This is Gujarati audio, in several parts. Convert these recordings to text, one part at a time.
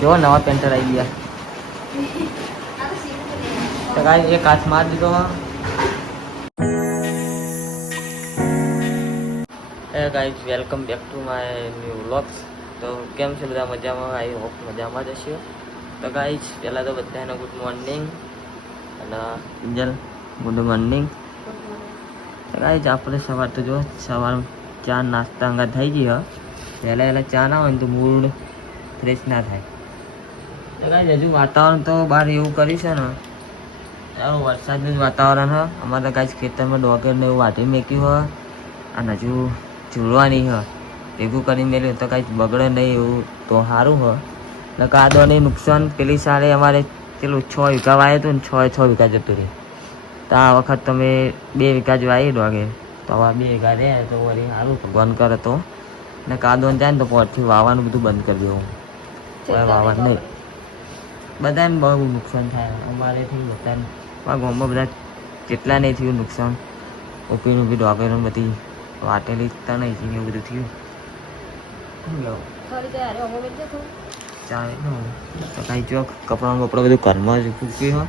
જો નવા પેન્ટર આવી ગયા તો ગાઈસ એક હાથ માર દીધો હા hey guys welcome back to my new vlogs તો કેમ છે બધા મજામાં? આઈ હોપ મજામાં જ હશો. તો ગાઈસ પહેલાં તો બધાને ગુડ મોર્નિંગ અને કિંજલ ગુડ મોર્નિંગ તો ગાઈસ આપણે સવાર તો જો, સવાર ચા નાસ્તા અંગા થઈ ગઈ, હ. પહેલાં પહેલાં ચા ના હોય ને તો મૂડ ફ્રેશ ના થાય. તો ગાઈસ હજુ વાતાવરણ તો બહાર એવું કર્યું છે ને સારું વરસાદનું જ વાતાવરણ હ. અમારે તો ગાઈસ ખેતરમાં ડોગર ને એવું વાટી મેક્યું હોય અને હજુ જોડવાની હ. ભેગું કરીને મેળ્યું તો કાંઈ બગડે નહીં એવું તો સારું હ. એટલે કાદોને નુકસાન પેલી સાલે અમારે પેલું છ વીઘા વાયું હતું ને છ છ વીઘા જતું રહ્યું. તો આ વખત તમે બે વીઘા જ વાવી ડોગે. તો હવે બે વીઘા રહે તો વળી સારું ભગવાન કરે તો. ને કાદોને જાય ને તો પોટથી વાવવાનું બધું બંધ કરી દેવું. કોઈ વાવવાનું નહીં. બધાને બહુ નુકસાન થાય. અમારે થયું બધાને. અમારા ગામમાં બધા કેટલા નહીં થયું નુકસાન? ઊભી ઊભી ડોગરો બધી વાટેલી તો થઈ એવું બધું થયું. ચાલે તો કાંઈ ચોક કપડાં બપડા બધું ઘરમાં જ ફૂકી હોય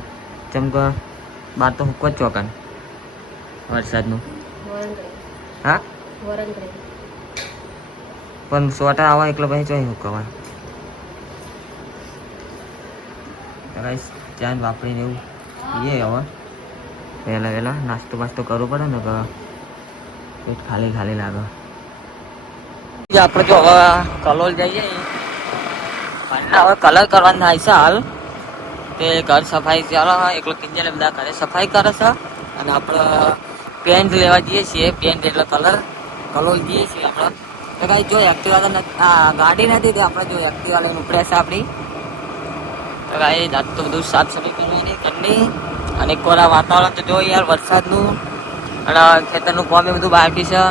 જેમ કે બહાર તો ફૂકવા જ ચોકાન. વરસાદનું. હા? પણ સોટા આવે એટલે પછી ચોઈ હુકવાય ગાઈસ ચાન વાપરીને એવું પીએ હવે વહેલા વહેલા નાસ્તો બાસ્તો કરવો પડે ને કે પેટ ખાલી ખાલી લાગે આપણે જો હવે કલોલ જઈએ અને હવે કલર કરવાનું થાય છે હાલ તે ઘર સફાઈ ચાલો એકલો કિંજલે બધા ઘરે સફાઈ કરે છે અને આપણે પેન્ટ લેવા જઈએ છીએ પેન્ટ એટલે કલર કલોલ જઈએ છીએ આપણે તો કાંઈ જો એક્ટિવા તો નથી આ ગાડી નથી તો આપણે જો એક્ટિવા લઈને ઉપડ્યા છે આપણી કાંઈ આજ તો બધું સાફ સફાઈ કરવાની ઠંડી. અને એક વાર વાતાવરણ તો જો યાર વરસાદનું. અને ખેતરનું કોમ એ બધું બાકી છે.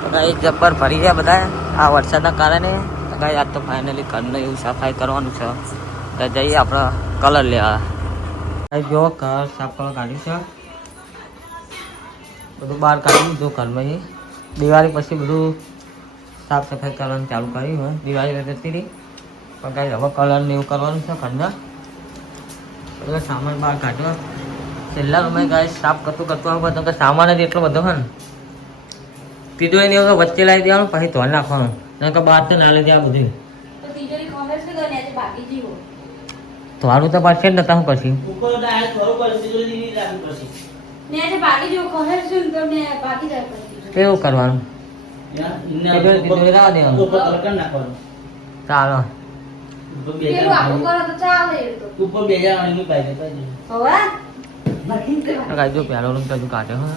તો કાંઈ જબ્બર ભરી ગયા બધા આ વરસાદના કારણે. તો કાંઈ આજ તો ફાઇનલી ઘરનું એવું સફાઈ કરવાનું છે. તો જઈએ આપણે કલર લેવા. જો ઘર સાફ કરવા કાઢ્યું છે. બધું બહાર કાઢ્યું, જો ઘરમાં દિવાળી પછી બધું સાફ સફાઈ કરવાનું ચાલુ કર્યું હોય દિવાળી રહી પણ કાંઈ હવે કલર ને એવું કરવાનું છે ઘરના. એટલે સામાન બહાર કાઢ્યો છેલ્લા રૂમે કાંઈ સાફ કરતું કરતું આવું તો કે સામાન જ એટલો બધો હોય ને. કીધું એને એવું વચ્ચે લાવી દેવાનું પછી ધોઈ નાખવાનું. કારણ કે બહાર તો ના લઈ દેવા બધું તમારું તો પાછળ જ નતા હું પછી કેવું કરવાનું. કીધું કીધું એ રહેવા દેવાનું ચાલો કાંઈ જો પહેલો રૂમ તો કાઢ્યો હા.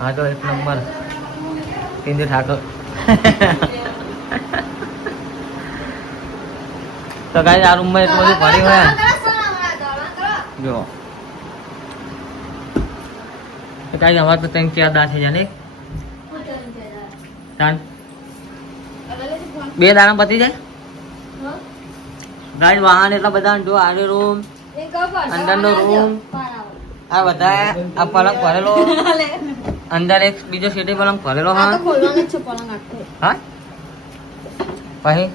હા તો એક નંબર. તીન ઠાકો તો કાંઈ આ રૂમમાં એટલું બધું ભરી હોય. જો. તો અમારે તો ત્રણ ચાર દા થઈ જાય ને? બે દાણા પતી જાય? ગાડી વાહન એટલા બધા જો આરે રૂમ અંદરનો રૂમ આ બધા આ પલંગ ભરેલો. અંદર એક બીજો સીટી પલંગ ભરેલો હા. હા? પછી?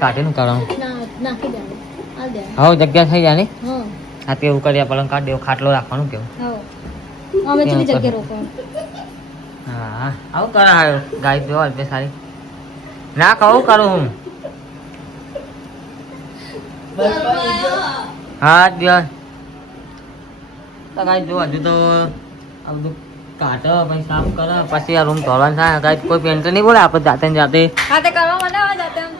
કાઢીને કરો હવે જગ્યા થઈ જાય ને હા તે એવું કરી પલંગ કાઢી દેવો ખાટલો રાખવાનું કેવું. હા. આવું કરાયો ગાય દેવો સારી. ના કહું કરું હું. હા તો કાંઈ જો હજુ તો આ બધું કાઢો પછી સાફ કરો પછી આ રૂમ ધોવાનું થાય કાંઈ કોઈ પેન્ટર નહીં બોલે આપણે જાતે ને જાતે.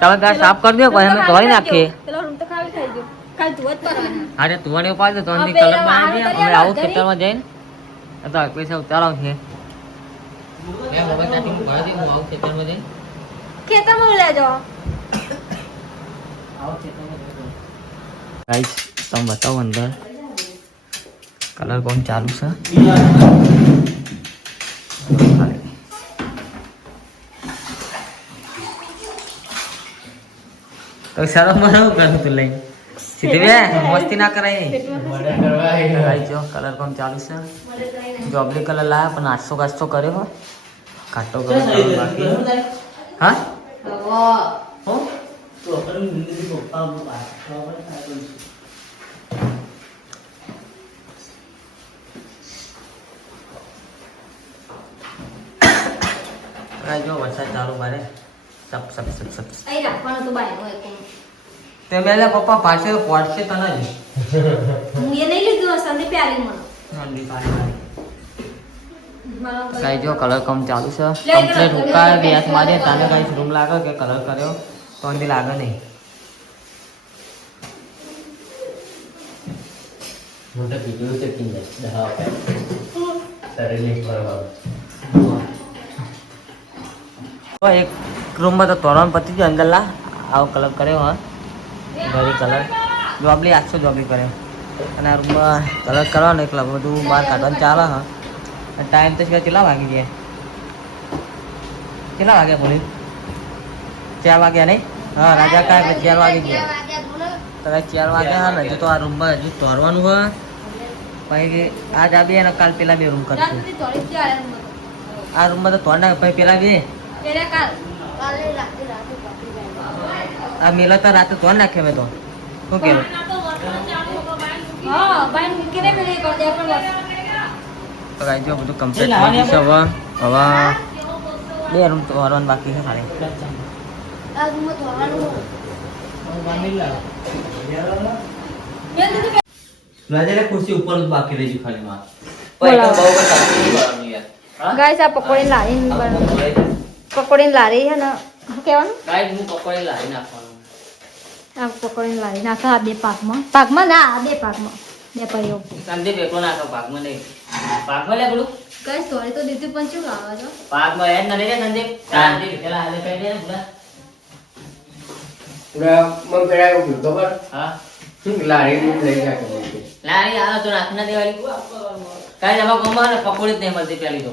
તમે ત્યાં સાફ કરી દો પછી અમે ધોઈ નાખીએ. અરે તું મને ઉપાડ દે તો કલર દે અમે આવું ખેતરમાં જઈને. તો પૈસા ઉતારો છે. ખેતરમાં ભરી આવું ખેતરમાં લેજો ગાઈસ તમે બતાવો અંદર કલર કોણ ચાલુ છે તો સીધી બે મસ્તી ના કરાય ગાઈસ જો કલર કોમ ચાલુ છે જોબલી કલર લાયા પણ નાસ્તો કાસ્તો કર્યો કાટો કર્યો બાકી હા આ જો વરસાદ ચાલુ મારે સપ સપ સપ સપ અહીં રાખવાનું તો બાય હોય કોણ. તે મેલે પપ્પા પાછળ પડશે તને જ હું એ નહીં લીધું સંદીપ આલી મને ઠંડી પાણી કઈ જો કલર કામ ચાલુ છે કમ્પ્લીટ ઉકાળ બેસ મારે તને. કઈ રૂમ લાગે કે કલર કર્યો તો અંદી લાગે નહીં. મોટા વીડિયો છે પિન દહા તરેલી ફરવા એક રૂમમાં તો તોરણ પતી ગયો અંદર લા આવો કલર કર્યો હા. ઘરે કલર જોબલી આખો જોબલી કર્યો. અને આ રૂમમાં કલર કરવાનો એટલે બધું બહાર કાઢવાનું ચાલે હા. ટાઈમ તો સિવાય કેટલા વાગી ગયા? કેટલા વાગ્યા બોલી? ચાર વાગ્યા નહીં? હા રાજા કાંઈ પછી ચાર વાગી ગયા. તમે ચાર વાગ્યા હા ને હજુ તો આ રૂમમાં હજુ તોરવાનું હોય. પછી આજ આ બે અને કાલ પેલા બે રૂમ કરશું. આ રૂમમાં તો તોડ નાખ પછી પેલા બે. આ મેલા તો રાતે તોડ નાખે મેં તો. શું કેવું? જો બધું કમ્પ્લીટ થઈ ગયું છે હવે હવે. બે રૂમ તો હરવાનું બાકી છે ખાલી. ખુરશી ઉપર બાકી રહી ખાલી માં હા? ગાઈસ આ પકોડી લારી પકોડી- લારી છે ને શું કહેવાનું? ગાઈસ હું પકોડી લાવી નાખવાનું. આ પકોડી લારી નાખા આ બે પાકમાં. પાકમાં ના આ બે પાકમાં. બે પરિયો સંદીપ એકલો નાખો પાકમાં નહીં. પાકમાં લે પેલું. ગાઈસ સોરી તો દીધી પણ શું લાવો છો? પાકમાં સંદીપ? સંદીપ પેલા હાલે કહી દે ને પેલા પૂરા. મમ પેલા એવું ખબર? હા. લારી લઈ જાય લારી આ તો નાખ દેવાલી કાંઈ આમાં ગમવા ને પકોડી જ નહીં મળતી પેલી તો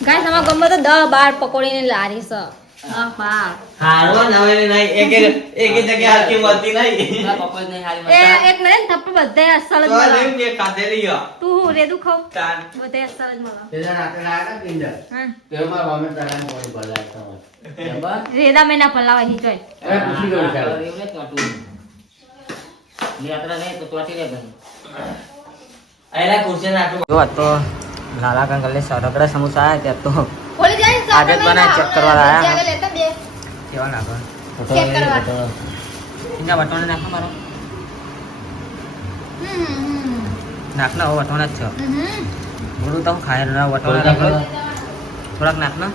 ગાઈસ આમાં ગમે તો દસ બાર પકોડીની લારી છે. હારવા નહીં. એક એક જગ્યાએ હરકી મળતી નહીં. પકોડી નહીં હારી એ એક મિનિટ થપ્પડ બધાય અસલ જ મળે. લેમ કે ખાધેલી તું હું રેદું ખાવ તાન. બધાય અસલ જ મળે. પેલા રાત્રે લાયા પિંડર હા તેમાં અમે તારા કોઈ ભલાઈ તમે રેદા મેના પલાવા હી જોઈ અરે પૂછી ગયું ચાલો એવું ને યાત્રા નહીં તો ચોટી રે ભાઈ. આયલા ખુરશી નાખું તો લાલા કંગલ ને સરગડા સમોસા આયા ત્યાં તો આજે જ બનાય, ચેક કરવા આયા કેવા નાખો ચેક કરવા. ઇના વટોને નાખો મારો. હમ હમ. નાખ ના વટોને જ છે. હમ બોલું તો હું ખાય ના વટોને નાખો. થોડાક નાખ ના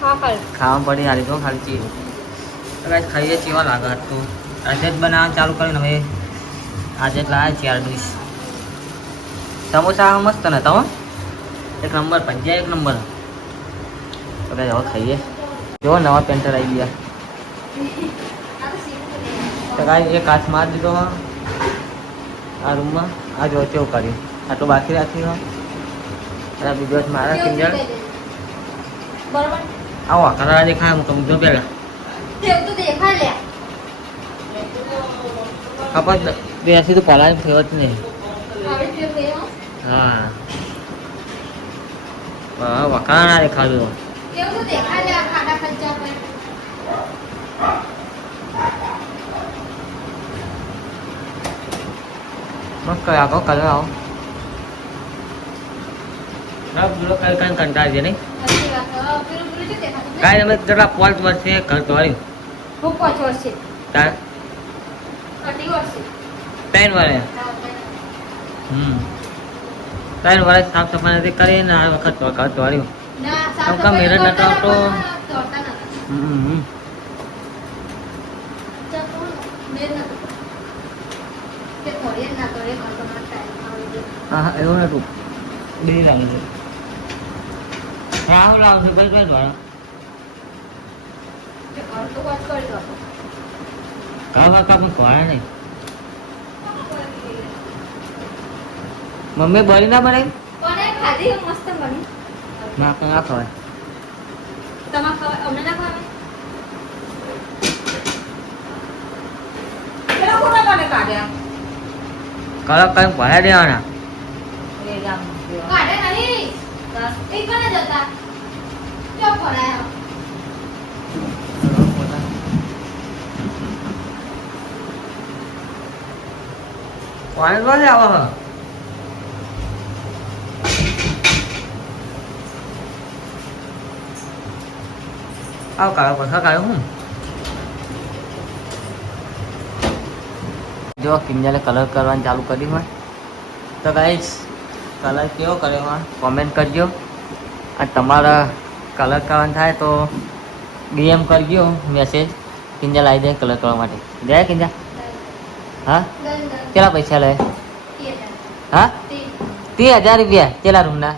ખાવા પડી હારી તો ખાલી ચી કદાચ ખાઈએ ચેવા લાગે તું આજે જ બનાવવાનું ચાલુ કર્યું ને હવે આજે જ લાયા ચાર ડીશ સમોસા મસ્ત ને તમે? એક નંબર પંજા એક નંબર. તો જવા હવે ખાઈએ. જો નવા પેન્ટર આવી ગયા? તો કાંઈ એક હાથ મારી દીધો હા. આ રૂમમાં આ જો કેવું કર્યું આટલું બાકી રાખ્યું હા. આ બીજો હાથ મારા કિંજળ આવો કલર દેખાય હું તમને જો દેખાય ખબર બેસી તો પલાળ થયો જ નહીં. હો. હા હા વખાણા દેખાતું તેવું તો. આ ખાડા ખર્ચા પર? મસ્ત આખો કલર આવો. પેલો કઈ કઈ કંટાળી છે નહીં? કાંઈ તમે જરા પોલ્ટ વર્ષે ઘર તોડ્યું હું પાંચ વર્ષે તાર? ત્રણ વર્ષે. હમ. ત્રણ વર્ષ સાફ સફાઈ નથી કરી ને આ વખત તો ઘર કેમ કે કરતા નતો આવતો? હા હા એવું નતું બે લાગે છે. રાહુલ આવશે બસ બસ વાળા? ઘર વાળા પણ નહીં. મમ્મી બળી ના બનાવી કોને ખાધી? ના તો ના ખવાય. તમા દેવાના. કાઢે નહીં. એ કોને આવ કાળો પંખા કાઢો હું જો કિંજલે કલર કરવાનું ચાલુ કર્યું હોય તો ગાઈસ કલર કેવો કર્યો હોય કોમેન્ટ કરજો અને તમારા કલર કરવાનું થાય તો ડીએમ કરજો મેસેજ કિંજલ આવી જાય કલર કરવા માટે જાય કિંજા હા કેટલા પૈસા લે હા ત્રીસ હજાર રૂપિયા કેટલા રૂમના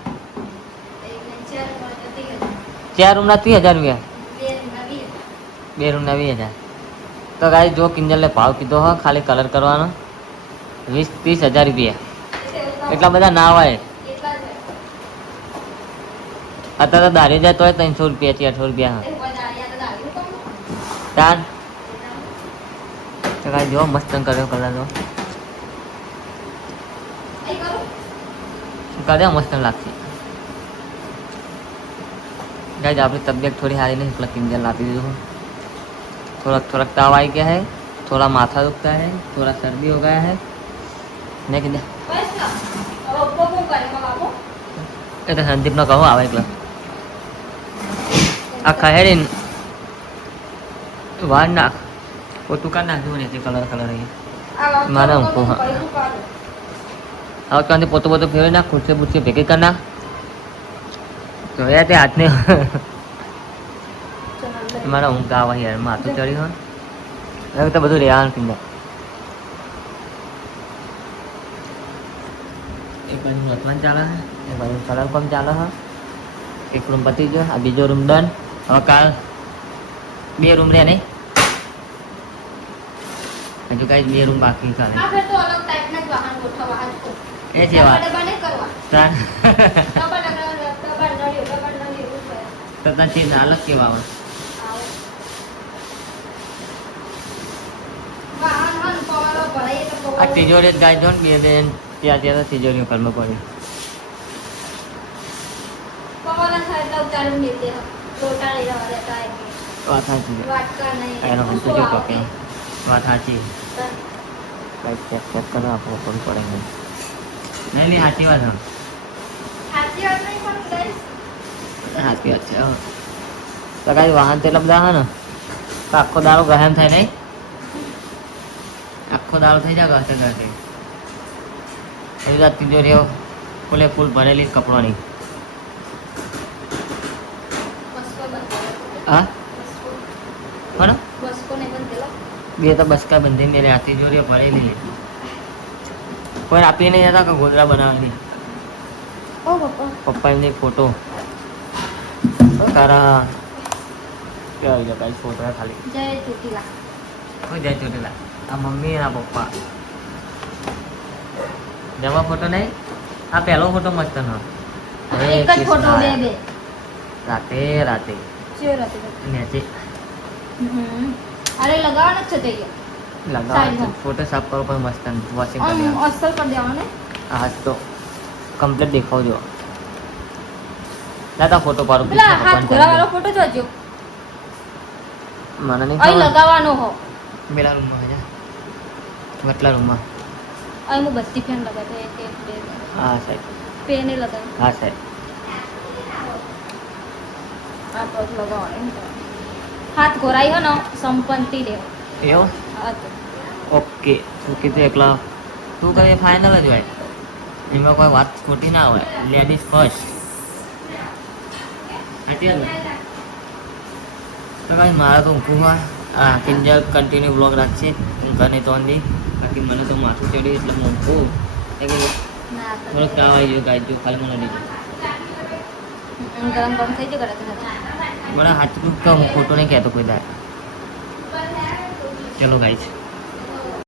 ચાર રૂમના ત્રીસ હજાર રૂપિયા બે રૂમના વીસ હજાર બે રૂમ વીસ હજાર. તો ગાઈ જો કિંજલને ભાવ કીધો હોય ખાલી કલર કરવાનો. વીસ, ત્રીસ હજાર રૂપિયા. એટલા બધા ના હોય. અત્યારે દારી જાય તોય ત્રણસો રૂપિયા ચારસો રૂપિયા ચાર તો ગાઈ જો મસ્ત કર્યો કલર તો. કર્યો? મસ્ત લાગશે. ગાઈ આપણી તબિયત થોડી સારી નહીં, એટલે કિંજલ આપી દીધું. थोड़ा थोड़ा ताव आ गया है, थोड़ा माथा दुखता है, थोड़ा सर्दी हो गया है। ને કીધે એ તો સંદીપનો કહો આવે એકલો આ ખહેરી વાર નાખ પોતું કાઢ નાખજો ને તે કલર કલર અહીં મારા હું હા હવે ત્યાંથી પોતું પોતું ફેરવી નાખ ખુરશે બુરશે ભેગી કરી નાખ જોયા તે હાથને મારા હું આવે યાર માથું ચડી હોય હવે તો બધું રહેવાનું કિંમત એક બાજુ ચાલે છે એક બાજુ કલર કામ ચાલે છે એક રૂમ પતી ગયો આ બીજો રૂમ ડન હવે કાલ બે રૂમ રહે નહીં હજુ કાંઈ બે રૂમ બાકી કાલે. એ છે વાત ડબ્બા નહીં કરવા. તાર ડબ્બા ડબ્બા ડબ્બા નળીઓ, ડબ્બા નળીઓ એવું કરે. તો તાર ચીજ અલગ કેવા આવો. આ તિજોરી જ ગાય જો ને બે બેન ત્યાં ત્યાં તો તિજોરીઓ ઘરમાં પડી. વાત સાચી. એનો હું તો જો આવે? વાત સાચી. કઈ ચેક ચેક કરો આપણો પડે નહીં. નહીં નહીં સાચી વાત સાચી વાત નહીં પણ સાચી વાત છે. તો કાંઈ વાહન તેલ બધા હા ને? આખો દારો ગહેમ થાય નહીં? આખો દાળ થઈ જાય ઘસે ઘસે રાત તિજોરીઓ ફૂલે ફૂલ ભરેલી કપડોની હા. કોણ. બે તો બસકા બંધી મેલે આ તિજોરીઓ ભરેલી કોઈ આપી નહીં જતા કે ગોદરા બનાવવાની ઓ બાપા. પપ્પા એમની ફોટો તારા કેવા આવી જાય ફોટો ખાલી જય ચોટીલા. કોઈ જાય ચોટેલા આ મમ્મી આ પપ્પા. જવા ફોટો નહીં? આ પહેલો ફોટો મસ્ત નો. એક જ ફોટો બે. બે. રાતે રાતે. Sure રાતે. નેચે અરે લગાવવાનો છે તે અહીંયા. લગાવ ફોટો સાફ કરો પણ મસ્ત વોશિંગ કરી. અસર કરી દેવાનો હા તો કમ્પ્લીટ દેખાવજો. લાતા ફોટો પાડો. પેલા હાથ ભગવાન ઘોડા વાળો કરી ફોટો જોજો. મને નહીં લગાવવાનો હો. પેલા રૂમમાં જા વટલા રૂમમાં. આ હું બધી ફેન લગાવતો એક એક બે. હા સાહેબ. પેને લગાવ. હા સાહેબ. આ પગ લગાવવાનો હાથ ઘોરાઈ હો ને સંપત્તિ દેવ. એવું? હા ઓકે. તું કીધું એકલા? તું કરે ફાઇનલ જ હોય. એમાં કોઈ વાત ખોટી ના હોય. લેડીઝ ફર્સ્ટ સાચી વાત તો મારા તો ઊંઘું હોય આ કિંજલ કન્ટિન્યુ બ્લોગ રાખશે. નહીં તો અંધી બાકી મને તો માથું ચડ્યું એટલે હું ઊંઘું. થોડોક તાવ આવી ગયો ગાય જો ખાલી મને લીધું. મને હાથ કે હું ખોટું નહીં કહેતો કોઈ દાડ. ચલો ગાઈશ